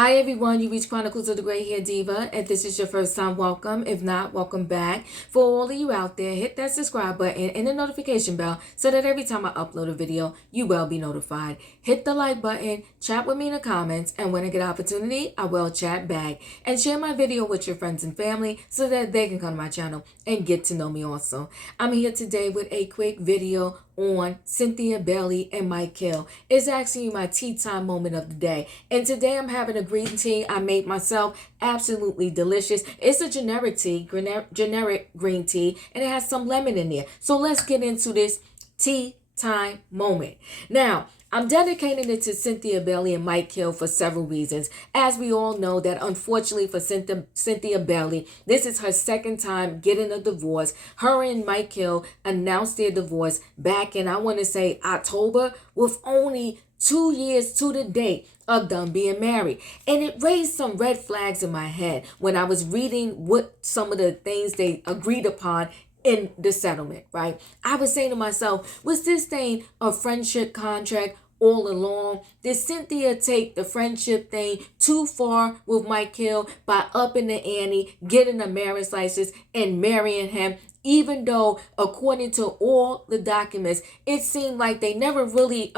Hi everyone, you reach Chronicles of the Gray Hair Diva. If this is your first time, welcome. If not, welcome back. For all of you out there, hit that subscribe button and the notification bell so that every time I upload a video, you will be notified. Hit the like button, chat with me in the comments, and when I get opportunity, I will chat back. And share my video with your friends and family so that they can come to my channel and get to know me also. I'm here today with a quick video on Cynthia-Mike and Mike Hill. It's actually my tea time moment of the day. And today I'm having a green tea I made myself. Absolutely delicious. It's a generic tea, generic green tea, and it has some lemon in there. So let's get into this tea time moment. Now, I'm dedicating it to Cynthia-Mike and Mike Hill for several reasons. As we all know that unfortunately for Cynthia-Mike, this is her second time getting a divorce. Her and Mike Hill announced their divorce back in, I want to say, October, with only 2 years to the date of them being married. And it raised some red flags in my head when I was reading what some of the things they agreed upon in the settlement, right? I was saying to myself, was this thing a friendship contract all along? Did Cynthia take the friendship thing too far with Mike Hill by upping the ante, getting a marriage license, and marrying him? Even though, according to all the documents, it seemed like they never really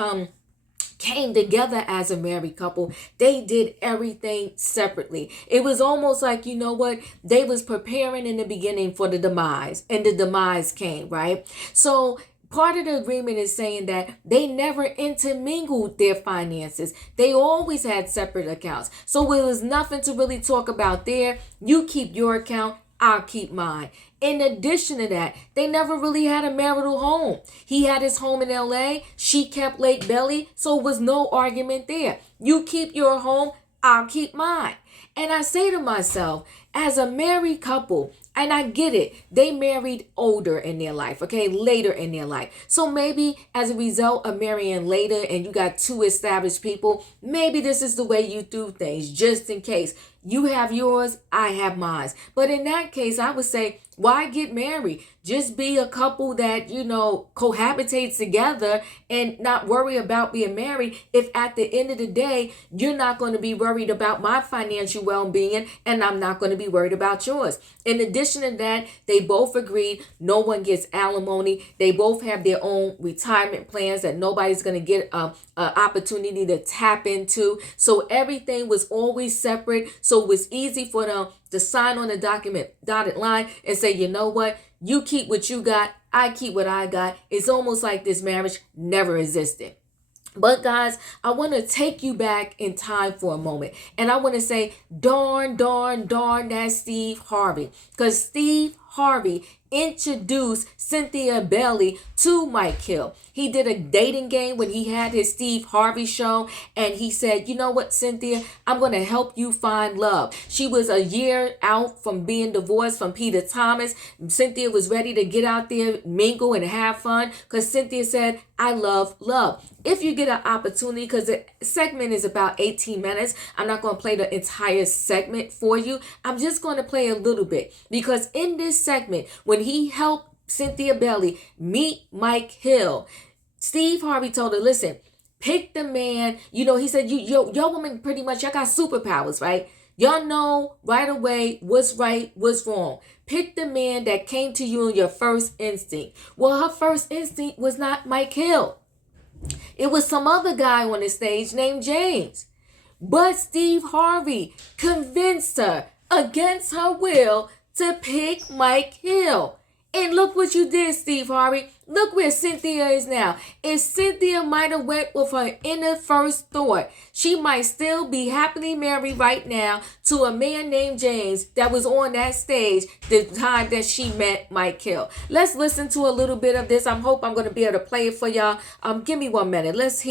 came together as a married couple. They did everything separately. It was almost like, you know what, they was preparing in the beginning for the demise, and the demise came, right? So part of the agreement is saying that they never intermingled their finances. They always had separate accounts. So it was nothing to really talk about there. You keep your account, I'll keep mine. In addition to that, they never really had a marital home. He had his home in LA. She kept Lake Belly. So it was no argument there. You keep your home, I'll keep mine. And I say to myself, as a married couple, and I get it, they married older in their life, okay, later in their life. So maybe as a result of marrying later and you got two established people, maybe this is the way you do things, just in case. You have yours, I have mine. But in that case, I would say, why get married? Just be a couple that, cohabitates together and not worry about being married if at the end of the day, you're not going to be worried about my financial well-being and I'm not going to be worried about yours. In addition to that, they both agreed no one gets alimony. They both have their own retirement plans that nobody's going to get an opportunity to tap into. So everything was always separate. So it was easy for them to sign on the document, dotted line, and say, you know what? You keep what you got. I keep what I got. It's almost like this marriage never existed. But guys, I want to take you back in time for a moment. And I want to say, darn that Steve Harvey. Because Steve Harvey introduced Cynthia-Mike to Mike Hill. He did a dating game when he had his Steve Harvey show, and he said, you know what, Cynthia, I'm going to help you find love. She was a year out from being divorced from Peter Thomas. Cynthia was ready to get out there, mingle, and have fun because Cynthia said, I love love. If you get an opportunity, because the segment is about 18 minutes, I'm not going to play the entire segment for you. I'm just going to play a little bit because in this segment, when he helped Cynthia-Mike meet Mike Hill, Steve Harvey told her, listen, pick the man. He said, your woman pretty much, y'all got superpowers, right? Y'all know right away what's right, what's wrong. Pick the man that came to you in your first instinct. Well, her first instinct was not Mike Hill. It was some other guy on the stage named James. But Steve Harvey convinced her against her will to pick Mike Hill. And look what you did, Steve Harvey. Look where Cynthia is now. If Cynthia might have went with her inner first thought, she might still be happily married right now to a man named James that was on that stage the time that she met Mike Hill. Let's listen to a little bit of this. I hope I'm going to be able to play it for y'all. Give me 1 minute. Let's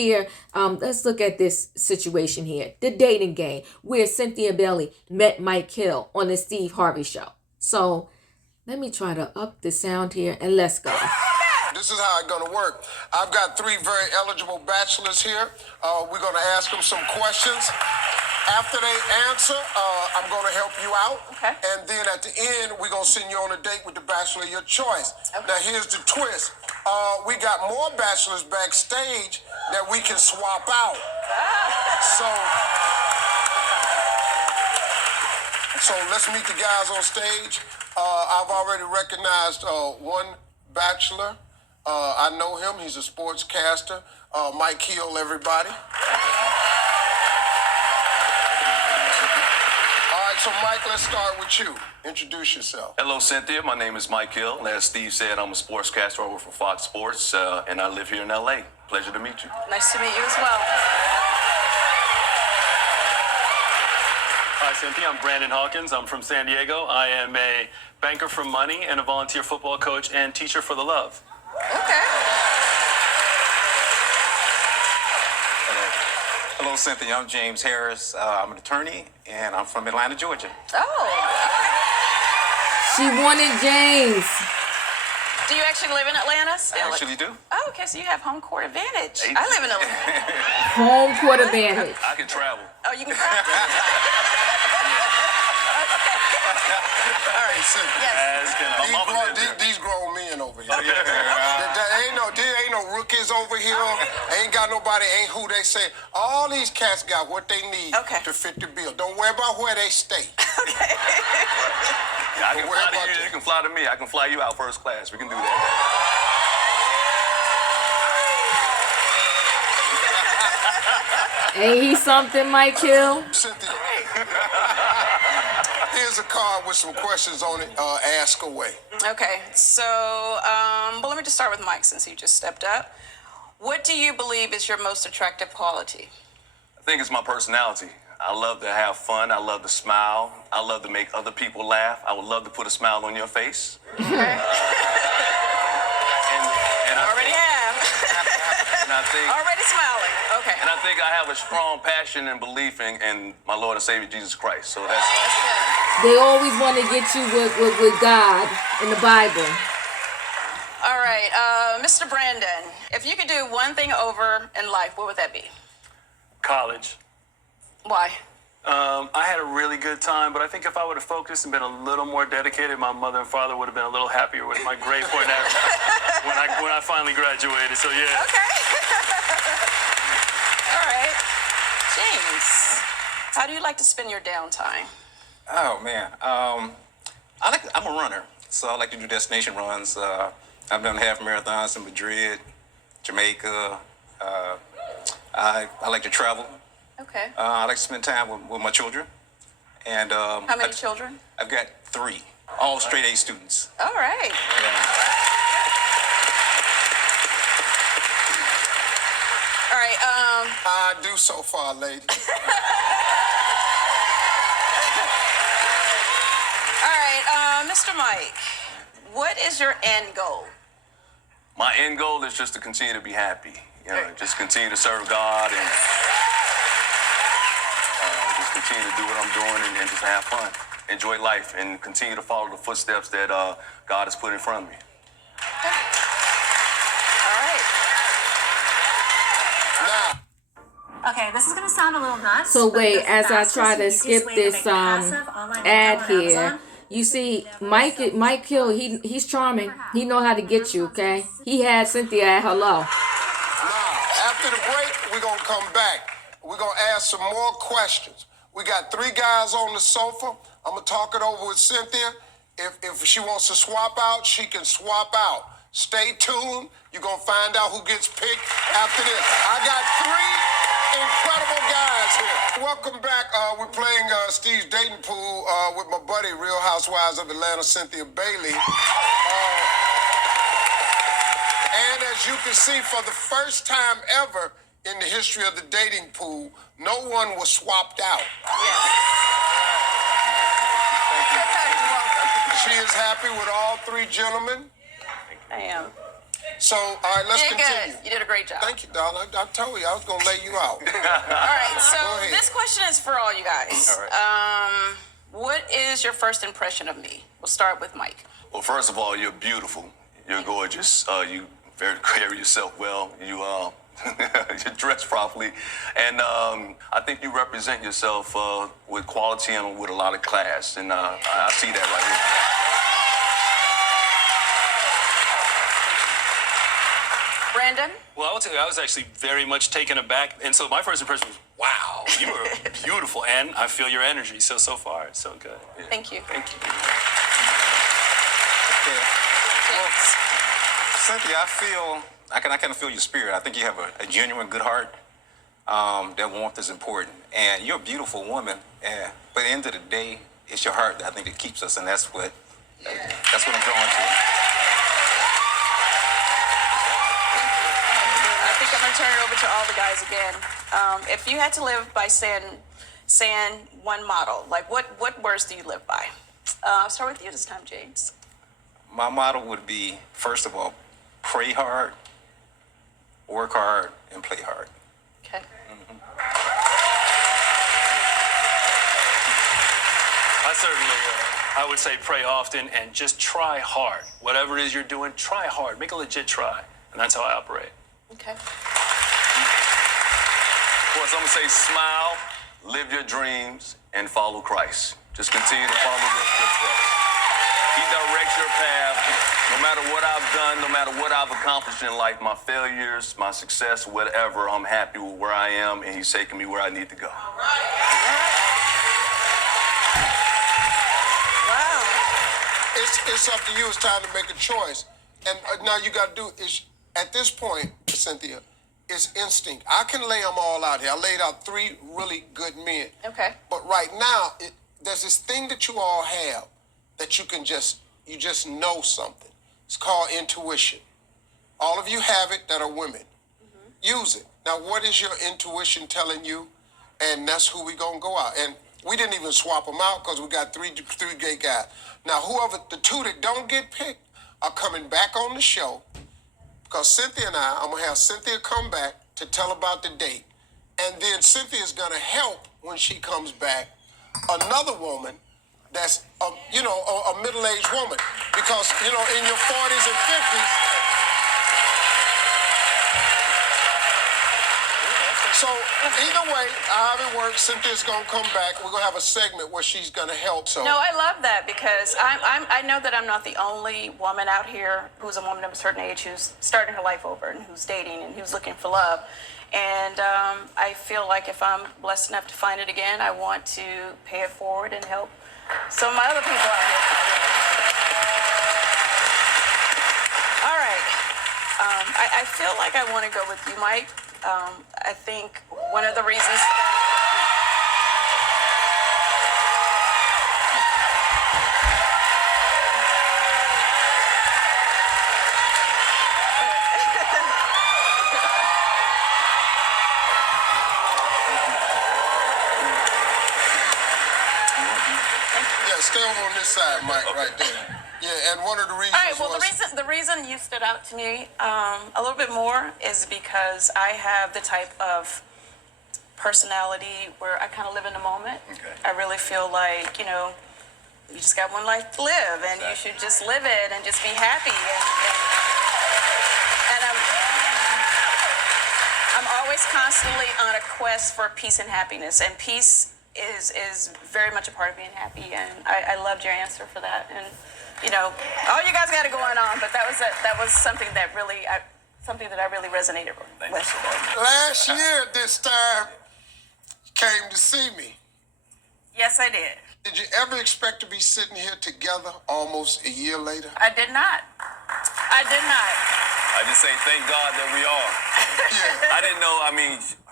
look at this situation here. The dating game where Cynthia-Mike met Mike Hill on the Steve Harvey show. So let me try to up the sound here and let's go. This is how it's going to work. I've got 3 very eligible bachelors here. We're going to ask them some questions. After they answer, I'm going to help you out. Okay. And then at the end, we're going to send you on a date with the bachelor of your choice. Okay. Now, here's the twist. We got more bachelors backstage that we can swap out. So So let's meet the guys on stage. I've already recognized one Bachelor. I know him. He's a sportscaster. Mike Hill, everybody. All right, so Mike, let's start with you. Introduce yourself. Hello, Cynthia. My name is Mike Hill. As Steve said, I'm a sportscaster over for Fox Sports, and I live here in LA. Pleasure to meet you. Nice to meet you as well. Hi, Cynthia. I'm Brandon Hawkins. I'm from San Diego. I am a banker for money and a volunteer football coach and teacher for the love. Okay. Hello, Cynthia. I'm James Harris. I'm an attorney, and I'm from Atlanta, Georgia. Oh. She wanted James. Do you actually live in Atlanta still? I actually do. Oh, okay. So you have home court advantage. I live in Atlanta. Home court advantage. I can travel. Oh, you can travel. All right, Cynthia. Yes. These grown men over here. There ain't no rookies over here. Ain't got nobody, ain't who they say. All these cats got what they need to fit the bill. Don't worry about where they stay. Okay. Yeah, I can fly to you. You can fly to me. I can fly you out first class. We can do that. Ain't he something, Mike Hill? Cynthia. Here's a card with some questions on it. Ask away. Okay. So, well, let me just start with Mike since he just stepped up. What do you believe is your most attractive quality? I think it's my personality. I love to have fun. I love to smile. I love to make other people laugh. I would love to put a smile on your face. Okay. And I Already have. And I think, Already smiling. Okay. and I think I have a strong passion and belief in my Lord and Savior Jesus Christ. So that's good. They always want to get you with God in the Bible. All right, Mr. Brandon, if you could do one thing over in life, what would that be? College. Why? I had a really good time, but I think if I would have focused and been a little more dedicated, my mother and father would have been a little happier with my grade point average when I finally graduated. So yeah. Okay. All right. James, how do you like to spend your downtime? Oh, man. I'm a runner, so I like to do destination runs. I've done half marathons in Madrid, Jamaica. I like to travel. Okay. I like to spend time with my children. And How many children? I've got 3, all straight A students. All right. Yeah. All right. I do so far, lady. All right, Mr. Mike, what is your end goal? my end goal is just to continue to be happy. You know, just continue to serve God and just continue to do what I'm doing and just have fun, enjoy life, and continue to follow the footsteps that God has put in front of me. All right. Now, Okay, this is going to sound a little nuts. So but wait, the as I fastest try to and easiest skip way to this make passive online ad income on here, Amazon, you see, Mike Hill, he's charming. He know how to get you, okay? He had Cynthia at hello. now, after the break, we're going to come back. We're going to ask some more questions. We got 3 guys on the sofa. I'm going to talk it over with Cynthia. If she wants to swap out, she can swap out. Stay tuned. You're going to find out who gets picked after this. I got 3 incredible guys here. Welcome back. We're playing Steve's dating pool with my buddy, Real Housewives of Atlanta, Cynthia Bailey. And as you can see, for the first time ever in the history of the dating pool, no one was swapped out. She is happy with all 3 gentlemen. I am. So, all right, let's You did continue. good. You did a great job. Thank you, darling. I told you I was going to lay you out. All right, so Go ahead. this question is for all you guys. All right. What is your first impression of me? We'll start with Mike. Well, first of all, you're beautiful. You're gorgeous. You carry yourself well. You you're dressed properly, and I think you represent yourself with quality and with a lot of class. And I see that right here. Brandon? Well, I will tell you, I was actually very much taken aback. And so my first impression was, wow, you are beautiful, and I feel your energy. So far, it's so good. Yeah. Thank you. Thank you. Yeah. James. Cynthia, I kind of feel your spirit. I think you have a genuine good heart. That warmth is important, and you're a beautiful woman. But at the end of the day, it's your heart that I think that keeps us, and that's what I'm drawn to. I think I'm gonna turn it over to all the guys again. If you had to live by saying one motto, like what words do you live by? I'll start with you this time, James. My motto would be, first of all, pray hard, work hard, and play hard. Okay. I certainly, I would say pray often and just try hard. Whatever it is you're doing, try hard. Make a legit try. And that's how I operate. Okay. Of course, I'm gonna say smile, live your dreams, and follow Christ. Just continue to follow those footsteps. He directs your path. No matter what I've done, no matter what I've accomplished in life, my failures, my success, whatever, I'm happy with where I am, and he's taking me where I need to go. All right. Wow. It's up to you. It's time to make a choice. And now you got to do is at this point, Cynthia, it's instinct. I can lay them all out here. I laid out 3 really good men. Okay. But right now, there's this thing that you all have that you just know something. It's called intuition. All of you have it that are women. Use it. Now, what is your intuition telling you? And that's who we gonna go out. And we didn't even swap them out because we got three gay guys. Now, whoever, the 2 that don't get picked are coming back on the show because Cynthia and I'm gonna have Cynthia come back to tell about the date. And then Cynthia's gonna help when she comes back another woman that's a middle-aged woman because, in your 40s and 50s. So either way, however it works, Cynthia's gonna come back. We're gonna have a segment where she's gonna help. So No, I love that because I know that I'm not the only woman out here who's a woman of a certain age who's starting her life over and who's dating and who's looking for love. And I feel like if I'm blessed enough to find it again, I want to pay it forward and help some of my other people out here. All right. I feel like I want to go with you, Mike. I think one of the reasons stay over on this side, Mike, right there. Yeah, and one of the reasons. All right. Well, the reason you stood out to me a little bit more is because I have the type of personality where I kind of live in the moment. Okay. I really feel like you just got one life to live, and you should just live it and just be happy. And I'm always constantly on a quest for peace and happiness, and peace is very much a part of being happy, and I loved your answer for that. And all you guys got it going on, but that was something that I really resonated with. Last year at this time, you came to see me. Yes, I did. Did you ever expect to be sitting here together almost a year later? I did not. I just say thank God that we are. Yeah. I didn't know,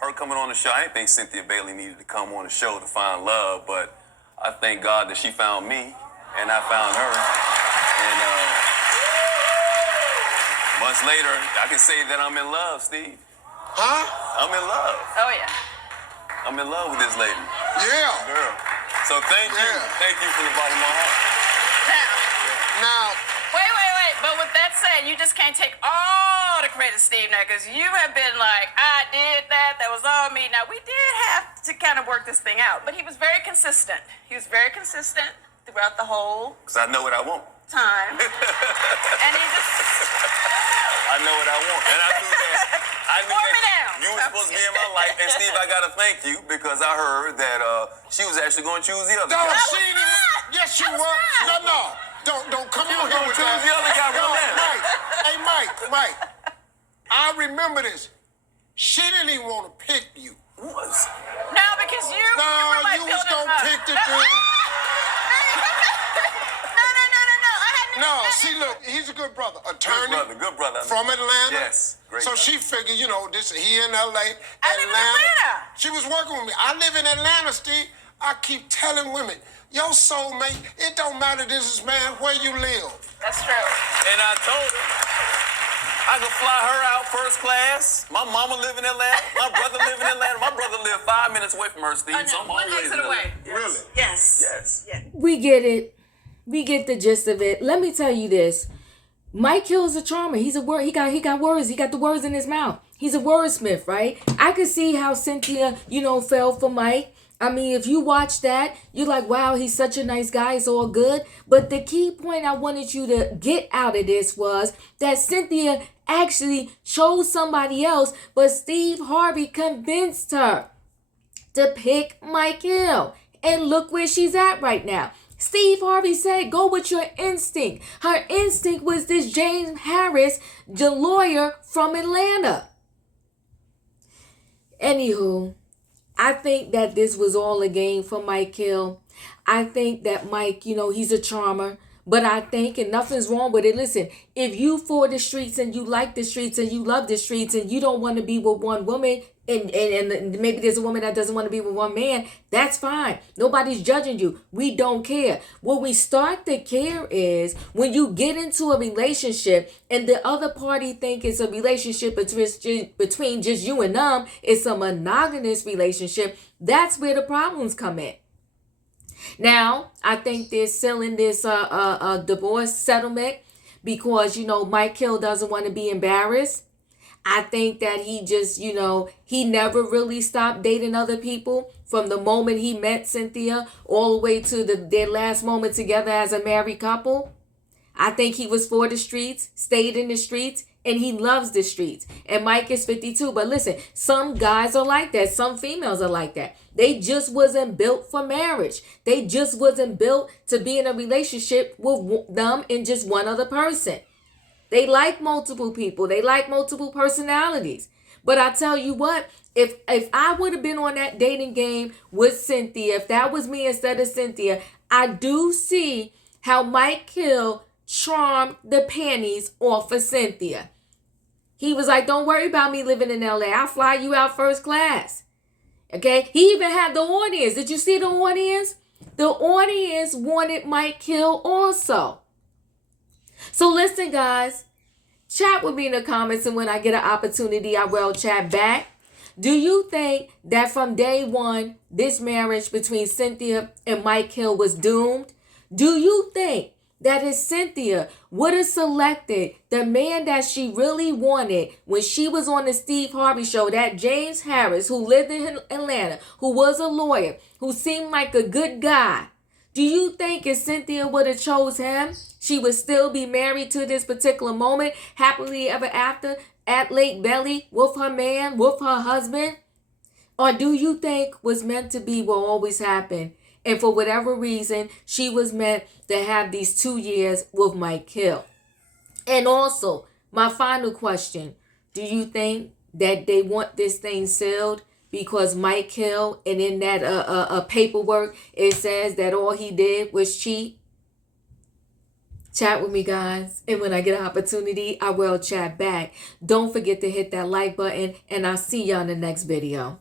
her coming on the show, I didn't think Cynthia Bailey needed to come on the show to find love, but I thank God that she found me and I found her. And months later, I can say that I'm in love, Steve. Huh? I'm in love. Oh, yeah. I'm in love with this lady. Yeah. Girl. So thank you. Yeah. Thank you from the bottom of my heart. Now, Wait. But with that said, you just can't take all the credit, Steve, now, because you have been like, I did that. That was all me. Now, we did have to kind of work this thing out, but he was very consistent. He was very consistent throughout the whole Because I know what I want. time. And he just... I know what I want. And I knew that. I knew Warm that me down. you were supposed to be in my life. And Steve, I got to thank you because I heard that she was actually going to choose the other don't guy. see it. Yes, you were. No. Don't come on here with choose that. the other guy. Mike. Hey, Mike. I remember this. She didn't even want to pick you. Was. No, because you No, were like you was building gonna up. pick the dude. No. I hadn't. No, see, look, he's a good brother. Attorney. Good brother. From Atlanta. Yes, great So guy. she figured, you know, this he in LA. I live in Atlanta. She was working with me. I live in Atlanta, Steve. I keep telling women, your soulmate, it don't matter, this is man, where you live. That's true. And I told her I could fly her out first class. My mama live in Atlanta. My brother live in Atlanta. My brother live 5 minutes away from her, Steve. Oh, no, So I'm one always exit in away. Atlanta. Really? Yes. Yes. Yeah. We get it. We get the gist of it. Let me tell you this. Mike Hill is a charmer. He's a word. He got words. He got the words in his mouth. He's a wordsmith, right? I could see how Cynthia, fell for Mike. I mean, if you watch that, you're like, wow, he's such a nice guy. It's all good. But the key point I wanted you to get out of this was that Cynthia actually chose somebody else, but Steve Harvey convinced her to pick Mike Hill. And look where she's at right now. Steve Harvey said, go with your instinct. Her instinct was this James Harris, the lawyer from Atlanta. Anywho, I think that this was all a game for Mike Hill. I think that Mike, he's a charmer. But I think, and nothing's wrong with it, listen, if you for the streets and you like the streets and you love the streets and you don't want to be with one woman, and maybe there's a woman that doesn't want to be with one man, that's fine. Nobody's judging you. We don't care. What we start to care is when you get into a relationship and the other party think it's a relationship between just you and them, it's a monogamous relationship, that's where the problems come in. Now, I think they're selling this divorce settlement because, Mike Hill doesn't want to be embarrassed. I think that he just, he never really stopped dating other people from the moment he met Cynthia all the way to their last moment together as a married couple. I think he was for the streets, stayed in the streets, and he loves the streets. And Mike is 52. But listen, some guys are like that. Some females are like that. They just wasn't built for marriage. They just wasn't built to be in a relationship with them and just one other person. They like multiple people. They like multiple personalities. But I tell you what, if I would have been on that dating game with Cynthia, if that was me instead of Cynthia, I do see how Mike Hill charmed the panties off of Cynthia. He was like, don't worry about me living in LA. I'll fly you out first class. Okay? He even had the audience. Did you see the audience? The audience wanted Mike Hill also. So listen, guys. Chat with me in the comments, and when I get an opportunity, I will chat back. Do you think that from day one, this marriage between Cynthia and Mike Hill was doomed? Do you think that if Cynthia would have selected the man that she really wanted when she was on the Steve Harvey show, that James Harris, who lived in Atlanta, who was a lawyer, who seemed like a good guy, do you think if Cynthia would have chose him, she would still be married to this particular moment, happily ever after, at Lake Belly, with her man, with her husband? Or do you think what's meant to be will always happen? And for whatever reason, she was meant to have these 2 years with Mike Hill. And also, my final question, do you think that they want this thing sealed because Mike Hill, and in that paperwork, it says that all he did was cheat? Chat with me, guys. And when I get an opportunity, I will chat back. Don't forget to hit that like button, and I'll see you on the next video.